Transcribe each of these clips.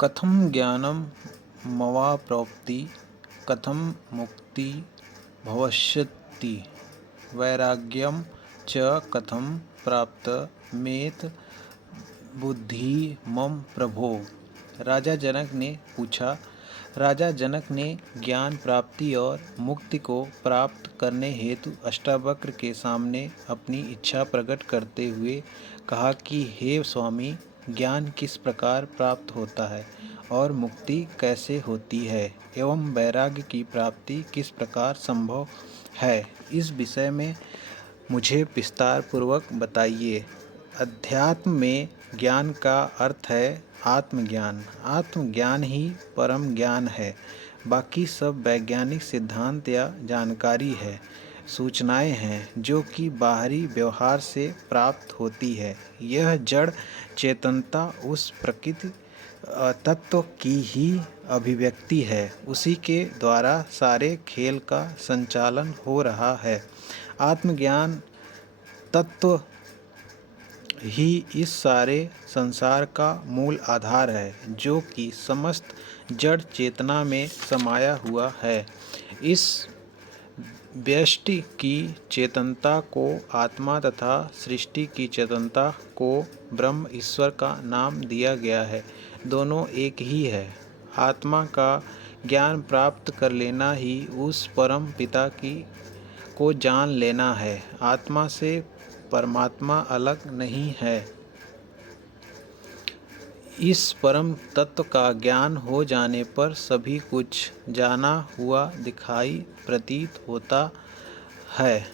कथं ज्ञानं मवाप्नोति कथं मुक्ति भविष्यति वैराग्यं च कथं प्राप्तमेत बुद्धि मम प्रभो। राजा जनक ने पूछा। राजा जनक ने ज्ञान प्राप्ति और मुक्ति को प्राप्त करने हेतु अष्टावक्र के सामने अपनी इच्छा प्रकट करते हुए कहा कि हे स्वामी, ज्ञान किस प्रकार प्राप्त होता है और मुक्ति कैसे होती है एवं वैराग्य की प्राप्ति किस प्रकार संभव है, इस विषय में मुझे विस्तार पूर्वक बताइए। अध्यात्म में ज्ञान का अर्थ है आत्मज्ञान। आत्मज्ञान ही परम ज्ञान है। बाकी सब वैज्ञानिक सिद्धांत या जानकारी है, सूचनाएं हैं जो कि बाहरी व्यवहार से प्राप्त होती है। यह जड़ चेतनता उस प्रकृति तत्व की ही अभिव्यक्ति है। उसी के द्वारा सारे खेल का संचालन हो रहा है। आत्मज्ञान तत्व ही इस सारे संसार का मूल आधार है, जो कि समस्त जड़ चेतना में समाया हुआ है। इस व्यष्टि की चेतनता को आत्मा तथा सृष्टि की चेतनता को ब्रह्म ईश्वर का नाम दिया गया है। दोनों एक ही है। आत्मा का ज्ञान प्राप्त कर लेना ही उस परम पिता की को जान लेना है। आत्मा से परमात्मा अलग नहीं है। इस परम तत्व का ज्ञान हो जाने पर सभी कुछ जाना हुआ दिखाई प्रतीत होता है।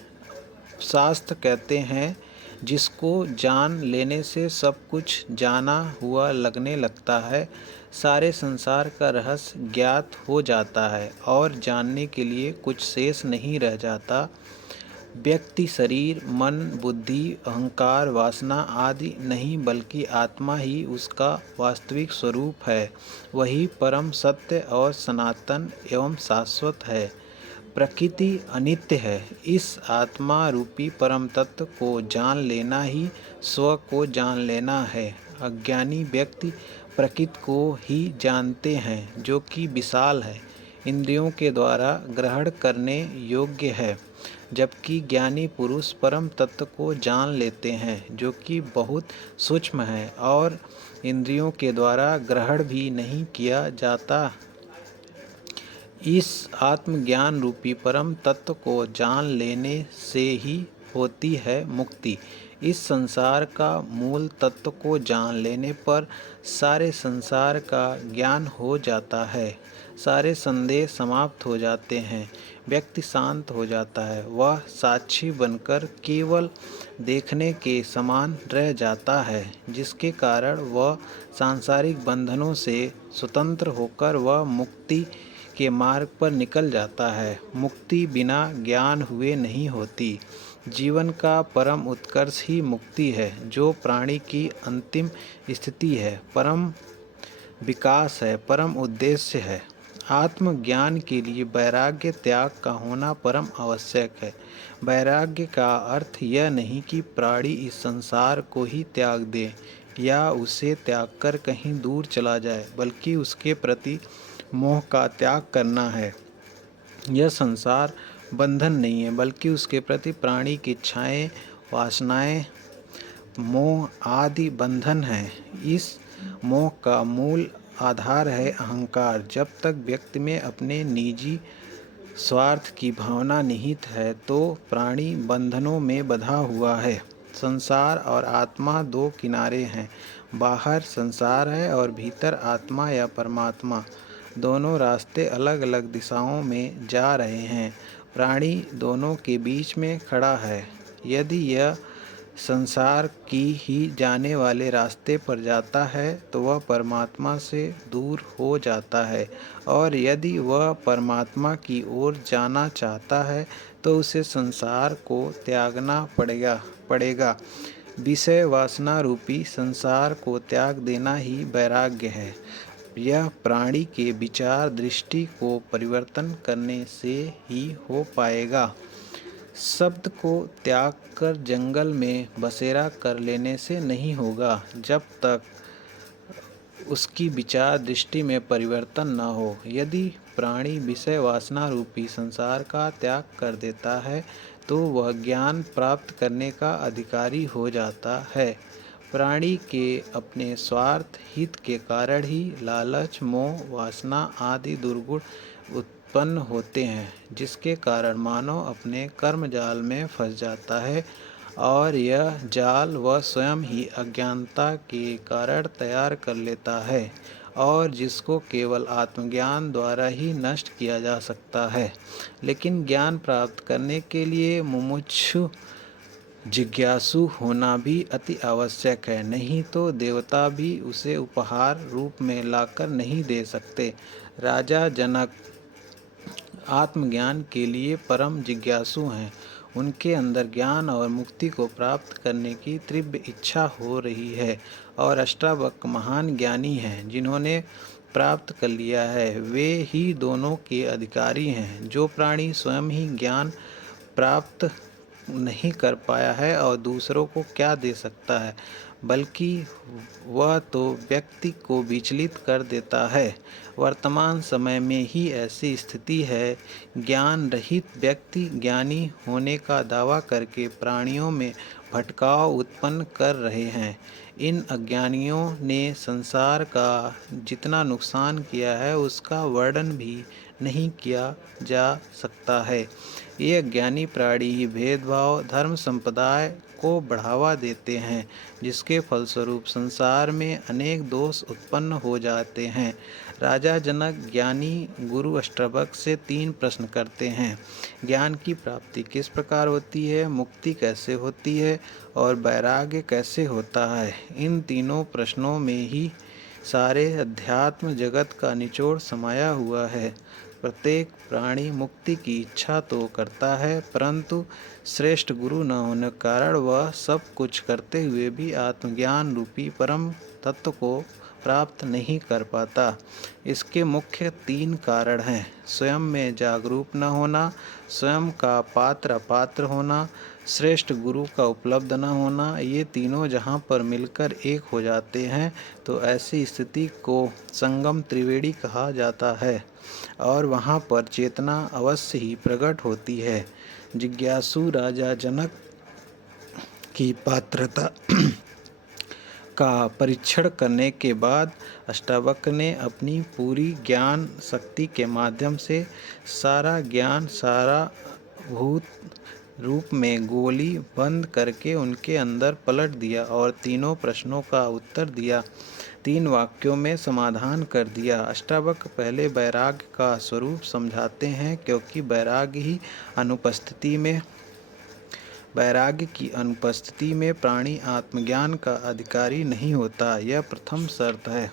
शास्त्र कहते हैं, जिसको जान लेने से सब कुछ जाना हुआ लगने लगता है। सारे संसार का रहस्य ज्ञात हो जाता है और जानने के लिए कुछ शेष नहीं रह जाता। व्यक्ति शरीर, मन, बुद्धि, अहंकार, वासना आदि नहीं, बल्कि आत्मा ही उसका वास्तविक स्वरूप है। वही परम सत्य और सनातन एवं शाश्वत है। प्रकृति अनित्य है। इस आत्मा रूपी परम तत्व को जान लेना ही स्व को जान लेना है। अज्ञानी व्यक्ति प्रकृति को ही जानते हैं, जो कि विशाल है, इंद्रियों के द्वारा ग्रहण करने योग्य है, जबकि ज्ञानी पुरुष परम तत्व को जान लेते हैं, जो कि बहुत सूक्ष्म है और इंद्रियों के द्वारा ग्रहण भी नहीं किया जाता। इस आत्मज्ञान रूपी परम तत्व को जान लेने से ही होती है मुक्ति। इस संसार का मूल तत्व को जान लेने पर सारे संसार का ज्ञान हो जाता है। सारे संदेह समाप्त हो जाते हैं। व्यक्ति शांत हो जाता है। वह साक्षी बनकर केवल देखने के समान रह जाता है, जिसके कारण वह सांसारिक बंधनों से स्वतंत्र होकर वह मुक्ति के मार्ग पर निकल जाता है। मुक्ति बिना ज्ञान हुए नहीं होती। जीवन का परम उत्कर्ष ही मुक्ति है, जो प्राणी की अंतिम स्थिति है, परम विकास है, परम उद्देश्य है। आत्मज्ञान के लिए वैराग्य त्याग का होना परम आवश्यक है। वैराग्य का अर्थ यह नहीं कि प्राणी इस संसार को ही त्याग दे या उसे त्याग कर कहीं दूर चला जाए, बल्कि उसके प्रति मोह का त्याग करना है। यह संसार बंधन नहीं है, बल्कि उसके प्रति प्राणी की इच्छाएं, वासनाएं, मोह आदि बंधन है। इस मोह का मूल आधार है अहंकार। जब तक व्यक्ति में अपने निजी स्वार्थ की भावना निहित है, तो प्राणी बंधनों में बंधा हुआ है। संसार और आत्मा दो किनारे हैं। बाहर संसार है और भीतर आत्मा या परमात्मा। दोनों रास्ते अलग अलग दिशाओं में जा रहे हैं। प्राणी दोनों के बीच में खड़ा है। यदि यह संसार की ही जाने वाले रास्ते पर जाता है, तो वह परमात्मा से दूर हो जाता है, और यदि वह परमात्मा की ओर जाना चाहता है, तो उसे संसार को त्यागना पड़ेगा। विषय वासना रूपी संसार को त्याग देना ही वैराग्य है। यह प्राणी के विचार दृष्टि को परिवर्तन करने से ही हो पाएगा। शब्द को त्याग कर जंगल में बसेरा कर लेने से नहीं होगा। जब तक उसकी विचार दृष्टि में परिवर्तन न हो। यदि प्राणी विषय वासना रूपी संसार का त्याग कर देता है तो वह ज्ञान प्राप्त करने का अधिकारी हो जाता है। प्राणी के अपने स्वार्थ हित के कारण ही लालच, मोह, वासना आदि दुर्गुण उत्पन्न होते हैं, जिसके कारण मानव अपने कर्म जाल में फंस जाता है और यह जाल वह स्वयं ही अज्ञानता के कारण तैयार कर लेता है और जिसको केवल आत्मज्ञान द्वारा ही नष्ट किया जा सकता है। लेकिन ज्ञान प्राप्त करने के लिए मुमुक्षु जिज्ञासु होना भी अति आवश्यक है, नहीं तो देवता भी उसे उपहार रूप में लाकर नहीं दे सकते। राजा जनक आत्मज्ञान के लिए परम जिज्ञासु हैं। उनके अंदर ज्ञान और मुक्ति को प्राप्त करने की तीव्र इच्छा हो रही है और अष्टावक्र महान ज्ञानी हैं जिन्होंने प्राप्त कर लिया है। वे ही दोनों के अधिकारी हैं। जो प्राणी स्वयं ही ज्ञान प्राप्त नहीं कर पाया है और दूसरों को क्या दे सकता है, बल्कि वह तो व्यक्ति को विचलित कर देता है। वर्तमान समय में ही ऐसी स्थिति है। ज्ञान रहित व्यक्ति ज्ञानी होने का दावा करके प्राणियों में भटकाव उत्पन्न कर रहे हैं। इन अज्ञानियों ने संसार का जितना नुकसान किया है उसका वर्णन भी नहीं किया जा सकता है। ये अज्ञानी प्राणी ही भेदभाव, धर्म संप्रदाय को बढ़ावा देते हैं, जिसके फलस्वरूप संसार में अनेक दोष उत्पन्न हो जाते हैं। राजा जनक ज्ञानी गुरु अष्टावक्र से 3 प्रश्न करते हैं। ज्ञान की प्राप्ति किस प्रकार होती है, मुक्ति कैसे होती है और वैराग्य कैसे होता है। इन तीनों प्रश्नों में ही सारे अध्यात्म जगत का निचोड़ समाया हुआ है। प्रत्येक प्राणी मुक्ति की इच्छा तो करता है, परंतु श्रेष्ठ गुरु न होने के कारण वह सब कुछ करते हुए भी आत्मज्ञान रूपी परम तत्व को प्राप्त नहीं कर पाता। इसके मुख्य 3 कारण हैं: स्वयं में जागरूक न होना, स्वयं का पात्र अपात्र होना, श्रेष्ठ गुरु का उपलब्ध न होना। ये तीनों जहाँ पर मिलकर एक हो जाते हैं तो ऐसी स्थिति को संगम त्रिवेणी कहा जाता है और वहाँ पर चेतना अवश्य ही प्रकट होती है। जिज्ञासु राजा जनक की पात्रता का परीक्षण करने के बाद अष्टावक्र ने अपनी पूरी ज्ञान शक्ति के माध्यम से सारा ज्ञान सारा भूत रूप में गोली बंद करके उनके अंदर पलट दिया और तीनों प्रश्नों का उत्तर दिया, 3 वाक्यों में समाधान कर दिया। अष्टावक्र पहले वैराग्य का स्वरूप समझाते हैं, क्योंकि वैराग्य की अनुपस्थिति में प्राणी आत्मज्ञान का अधिकारी नहीं होता। यह प्रथम शर्त है।